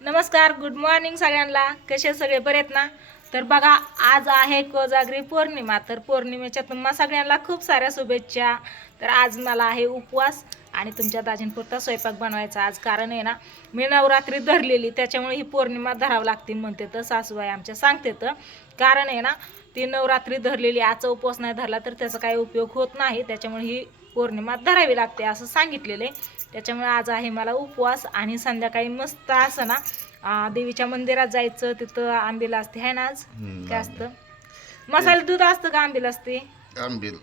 नमस्कार, good morning सगळ्यांना. कसे सगळे बरे आहेत ना? तर बघा, आज आहे कोजागरी पौर्णिमा. तर पौर्णिमेच्या तुम्हा सगळ्यांना खूप साऱ्या शुभेच्छा. तर आज मला आहे उपवास आणि तुमच्या दाजींपुरता स्वयंपाक बनवायचा आज. कारण आहे ना, मी नवरात्री धरलेली, त्याच्यामुळे ही पौर्णिमा धरावं लागते म्हणते तर सासूबाई आमच्या सांगते. तर कारण आहे ना, ती नवरात्री धरलेली, आजचा उपवास नाही धरला तर त्याचा काही उपयोग होत नाही, त्याच्यामुळे ही पौर्णिमा धरावी लागते असं सांगितलेलं आहे. त्याच्यामुळे आज आहे मला उपवास. आणि संध्याकाळी मस्त असं ना देवीच्या मंदिरात जायचं, तिथं आंबील असते आहे ना. आज काय असतं? मसाले दूध असतं का आंबील असते? आंबील.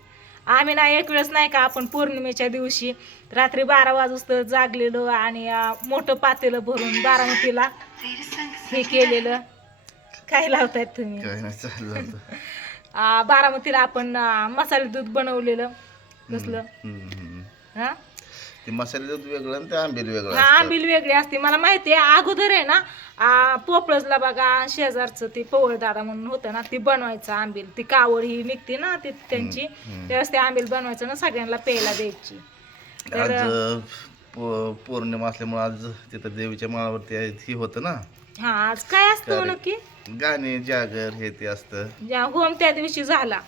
आम्ही ना एक वेळेस नाही का, आपण पौर्णिमेच्या दिवशी रात्री 12 वाजता जागलेलो आणि मोठं पातेलं भरून बारामतीला हे केलेलं. काय लावतायत तुम्ही? काय नाही चाललं होतं. बारामतीला आपण मसाले दूध बनवलेलं. कसलं? हा, ते मसाले दूध वेगळं आणि ते आंबील वेगळं हा, असतं. आंबील वेगळी असते. मला माहिती आहे. अगोदर आहे ना पोपळजला बघा शेजारचं ते पवळ दादा म्हणून होतं ना, ती बनवायचं आंबील. ती कावड ही निघते ना ती त्यांची, त्यावेळेस ते आंबील बनवायचं ना, सगळ्यांना प्यायला द्यायची. आज तर पौर्णिमा असल्यामुळे आज तिथं देवीच्या माळावरती ही होतं ना, हा, आज काय असतं अरे. नक्की? गाणे जागर हे ते असतं. ज्या होम त्या दिवशी झाला.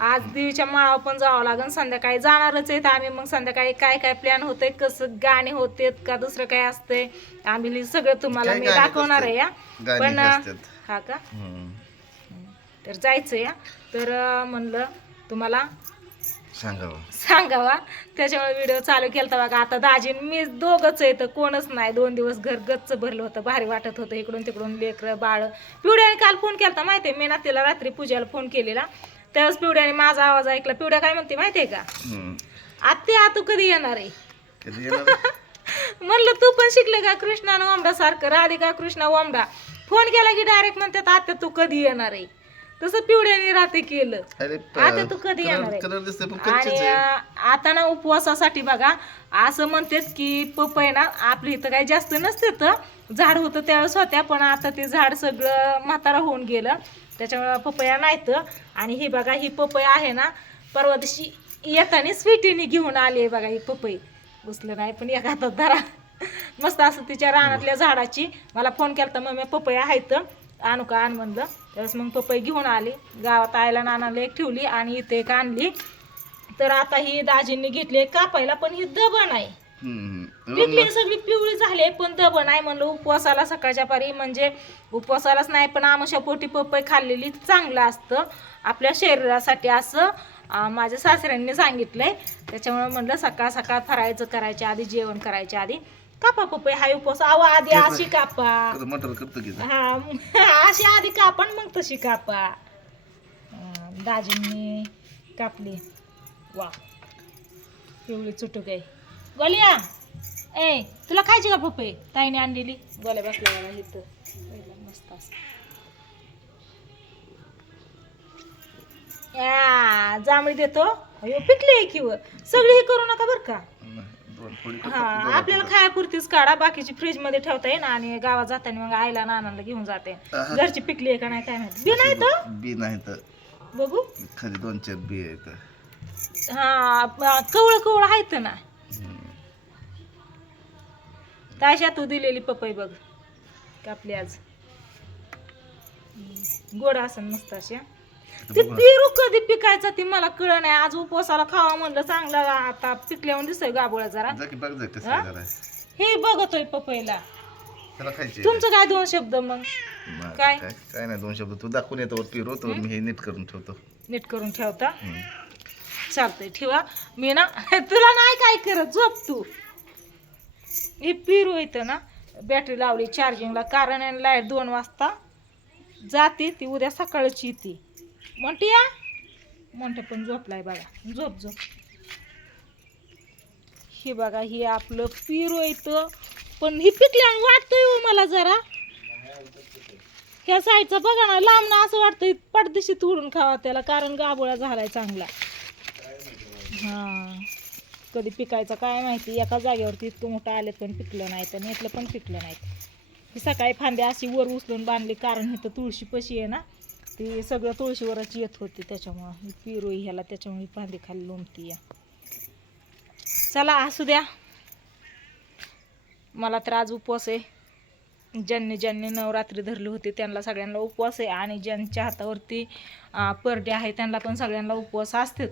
आज देवीच्या माळावर पण जावं लागेल. संध्याकाळी जाणारच आहेत आम्ही. मग संध्याकाळी काय काय प्लॅन होतंय, कसं गाणे होते का दुसरं काय असतंय, आम्ही सगळं तुम्हाला काय मी गाणे दाखवणार आहे या. गाणे पण हे असतात. हा का, हम्म. तर जायचं या. तर म्हणलं तुम्हाला सांगावं. सांगावा, त्याच्यामुळे व्हिडिओ चालू केलता बघा. आता दाजी मी दोघंच आहे, तर कोणच नाही. 2 दिवस घर गच्च भरलं होतं, भारी वाटत होतं. इकडून तिकडून लेकरं बाळ. पिवड्याने काल फोन केलता माहितीये, मी ना तिला रात्री पूजाला फोन केलेला. त्यावेळेस पिवड्याने माझा आवाज ऐकला. पिवड्या काय म्हणते माहितीये का? आत्या तू कधी येणार आहे? कधी येणार? म्हणलं तू पण शिकले का कृष्णा आणि ओमडा सारखं, राधिका कृष्णा ओमडा. फोन केला की डायरेक्ट म्हणतात आत्या तू कधी येणार आहे. तसं पिवड्याने रात्री केलं. अरे आता तू कधी येणार आहे? कलर दिसतंय पण आणि कच्चीच आहे. आता ना उपवासासाठी बघा असं म्हणतात की पपई ना आपली इथं काही जास्त नसते, तर झाड होतं त्यावेळेस होत्या, पण आता ते झाड सगळं म्हातारा होऊन गेलं, त्याच्यामुळे पपया नाहीत. आणि ही बघा, ही पपई आहे ना, परवा दिवशी येताना स्वीटीने घेऊन आली आहे बघा. ही पपई उचलं नाही, पण एका हातात धरा. मस्त असं तिच्या रानातल्या झाडाची. मला फोन केला तर मग पपई आहेत, आणू का आण म्हणलं. त्यावेळेस मग पपई घेऊन आली. गावात आयला नानाला एक ठेवली आणि इथे एक आणली. तर आता ही दाजींनी घेतली कापायला, पण ही दबण आहे. पिकली सगळी पिवळी झाली, पण दबण आहे. म्हणलं उपवासाला सकाळच्या पारी, म्हणजे उपवासालाच नाही पण आमच्या पोटी पपई खाल्लेली चांगलं असतं आपल्या शरीरासाठी, असं माझ्या सासऱ्यांनी सांगितलंय. त्याच्यामुळे म्हणलं सकाळ सकाळ फरायचं करायच्या आधी, जेवण करायच्या आधी कापा पपई. हा उपवास आधी अशी कापा. मटर करतो की हा, अशी आधी कापा मग तशी कापा. दाजींनी कापली. वा, पिवळी चुटूक आहे. गोल्या, ए तुला खायची का पपई? ताईने आणलेली. गोल्या बसला मला इथं मस्त असं. जांभळी देतो. अयो पिकली आहे की व. सगळी हे करू नका बरं का. हा, आपल्याला खायापुरतीच काढा, बाकीची फ्रीज मध्ये ठेवता येईल. आणि गावात जाताना मग आईला नानाला घेऊन जाते. घरची पिकली आहे का नाही काय माहिती. बी नाही तर बी नाही तर बघू. खाली 2-4 बी आहेत. हा, कवळ कवळ आहेत ना. ताशा तू दिलेली पपई बघ, कापली आज. गोड असन मस्त अशा. ती पेरू कधी पिकायचा ती मला कळ नाही. आज उपवासाला खावा म्हणलं चांगला, आता पिकल्यावर दिसतोय गाबोळा जरा. हे बघतोय पपईला. तुमचं काय 2 शब्द मग? काय काय नाही, 2 शब्द तू दाखवून येतो पिरो, तर मी हे नीट करून ठेवतो. नीट करून ठेवता. चालतंय, ठेवा. मी ना तुला नाही काय करत, झोप तू. हे पिरू येतं ना, बॅटरी लावली चार्जिंगला, कारण लाईट 2 वाजता जाते, ती उद्या सकाळची येते. म्हणते या म्हणते पण झोपलाय बघा. झोप झोप. हे बघा, हे आपलं पिरू येतं, पण ही पिकल्यानं वाटतंय हो मला जरा. ह्या साईडचा बघा ना, लांब ना असं वाटतंय पडदिशी तोडून खावा त्याला, कारण गाबोळा झालाय चांगला. हा, कधी पिकायचं काय माहिती. एका जागेवरती इतकं मोठं आले पण पिकलं नाही, तर इथलं पण पिकलं नाही. ही सकाळी फांदी अशी वर उचलून बांधली, कारण इथं तुळशी पशी आहे ना, ती सगळं तुळशीवरच येत होती, त्याच्यामुळं ही पिरू ह्याला, त्याच्यामुळे फांदी खाली लोंबती. या चला असू द्या, मला तर आज उपवास आहे. ज्यांनी ज्यांनी नवरात्री धरली होती त्यांना सगळ्यांना उपवास आहे, आणि ज्यांच्या हातावरती परडे आहे त्यांना पण सगळ्यांना उपवास असते.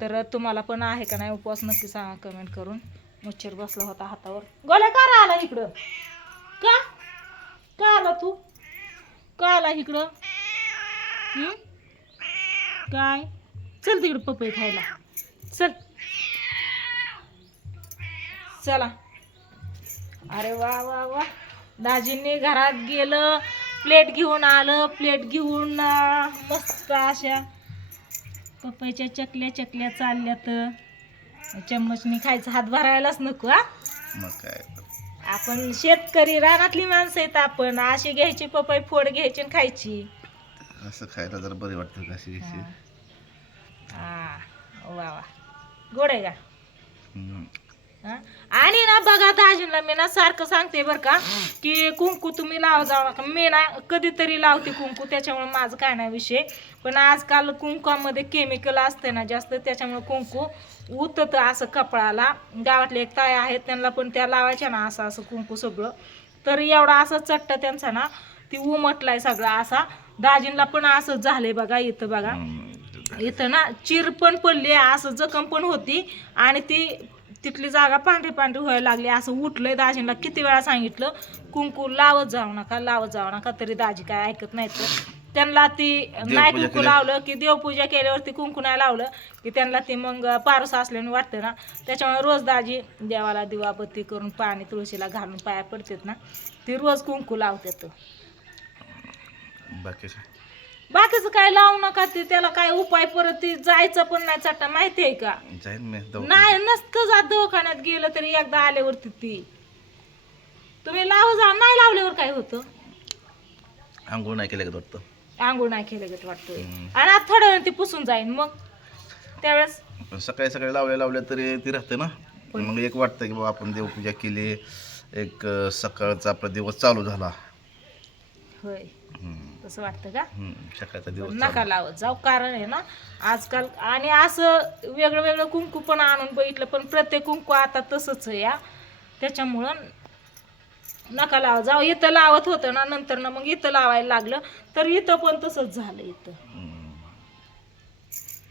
तर तुम्हाला पण आहे का नाही उपवास नक्की सांगा कमेंट करून. मच्छर बसला होता हातावर. गोल्या का रे आला इकडं? का का आला तू? का आला इकडं? काय? चल तिकडं पपई खायला चल. चला. अरे वा वा वा, दाजींनी घरात गेलं, प्लेट घेऊन आलं, प्लेट घेऊन मस्त अशा पपईच्या चकल्या चालल्यात. चम्मचनी खायचं, हात भरायलाच नको. मग काय आपण शेतकरी रानातली माणसं आहेत, आपण अशी घ्यायची पपई फोड घ्यायची आणि खायची. असं खायला जरा बरी वाटतं कशी हा वा वा, गोड आहे का? हा? आणि ना बघा दाजींना मी ना सारखं सांगते बरं का की कुंकू तुम्ही लाव जाऊ नका. मी ना कधीतरी लावते कुंकू, त्याच्यामुळे माझं काय नाही विषय. पण आजकाल कुंकवामध्ये केमिकल असते ना जास्त, त्याच्यामुळे कुंकू उतत असं कपाळाला. गावातले एक ताई आहेत त्यांना पण त्या लावायच्या ना असं असं कुंकू सगळं, तर एवढा असं चट्ट त्यांचा ना ती उमटलाय सगळा असा. दाजींना पण असंच झालंय बघा. इथं बघा, इथं ना चिर पण पडली, असं जखम पण होती, आणि ती तिथली जागा पांढरी पांढरी व्हायला लागली. असं उठलंय. दाजींना किती वेळा सांगितलं कुंकू लावत जाऊ नका, लावत जाऊ नका, तरी दाजी काय ऐकत नाही. तर त्यांना ती नाही कुंकू लावलं की, देवपूजा केल्यावरती कुंकू नाही लावलं की त्यांना ती मग पारस असल्याने वाटतं ना. त्याच्यामुळे रोज दाजी देवाला दिवाबत्ती करून पाणी तुळशीला घालून पाया पडतात ना, ती रोज कुंकू लावतात. बाकीचं काय लावू नका. ते त्याला काय उपाय, परत ती जायचं पण नाही चट्टा, माहिती आहे का? नाही नसतं जात दवाखान्यात गेलं तरी एकदा आल्यावरती ती तुम्ही नाही लावल्यावर काय होतं? आंघोळ नाही केलं वाटतं. आंघोळ नाही केलं गत वाटतंय, आणि आता थोड्या वेळ ती पुसून जाईन. मग त्यावेळेस सकाळी सकाळी लावल्या तरी ती राहते ना. मग एक वाटतं की बाबा आपण देवपूजा केली, एक सकाळचा आपला दिवस चालू झाला. होय, तसं वाटतं का? सकाळचा दिवस नका लावत जाऊ, कारण आहे ना आजकाल. आणि असं वेगळं वेगळं कुंकू पण आणून बघितलं, पण प्रत्येक कुंकू आता तसंच आहे या. त्याच्यामुळं नका लावत जाऊ. इथं लावत होतं ना, नंतर ना मग इथं लावायला लागलं, तर इथं पण तसंच झालं. इथं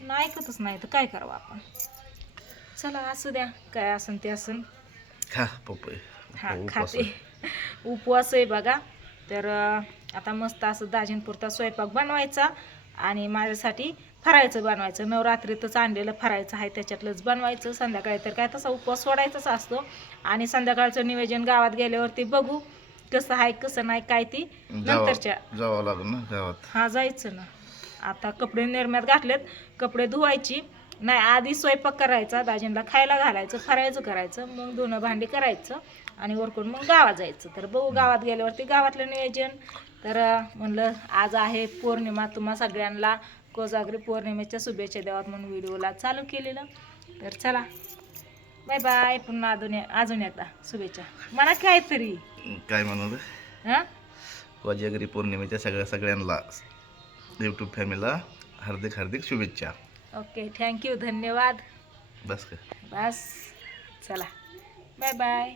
नाही ऐकतच नाही, तर काय करावं आपण. चला असू द्या, काय असन ते असन. खा पपई. हा खाते. उपवास आहे बघा. तर आता मस्त असं दाजींपुरता स्वयंपाक बनवायचा, आणि माझ्यासाठी फरायचं बनवायचं. नवरात्रीतच आणलेलं फरायचं आहे, त्याच्यातलंच बनवायचं. संध्याकाळी तर काय तसा उपवास सोडायचाच असतो, आणि संध्याकाळचं नियोजन गावात गेल्यावरती बघू कसं आहे कसं नाही काय. ती नंतरच्या जावं लागेल ना गावात. हा जायचं ना. आता कपडे निरम्यात घातलेत, कपडे धुवायची नाही, आधी स्वयंपाक करायचा, दाजींना खायला घालायचं, फरायचं करायचं, मग धुणं भांडी करायचं, आणि वरकून मग गावात जायचं. तर बघू गावात गेल्यावरती गावातलं नियोजन. तर म्हणलं आज आहे पौर्णिमा, तुम्हा सगळ्यांना कोजागरी पौर्णिमेच्या शुभेच्छा द्यावात म्हणून व्हिडिओला चालू केलेलं. तर चला बाय बाय. पुन्हा अजून एकदा शुभेच्छा मला काहीतरी काय म्हणू हां. कोजागरी पौर्णिमेच्या सगळ्यांना यूट्यूब फॅमिलीला हार्दिक हार्दिक शुभेच्छा. ओके, थँक्यू, धन्यवाद. बस चला बाय बाय.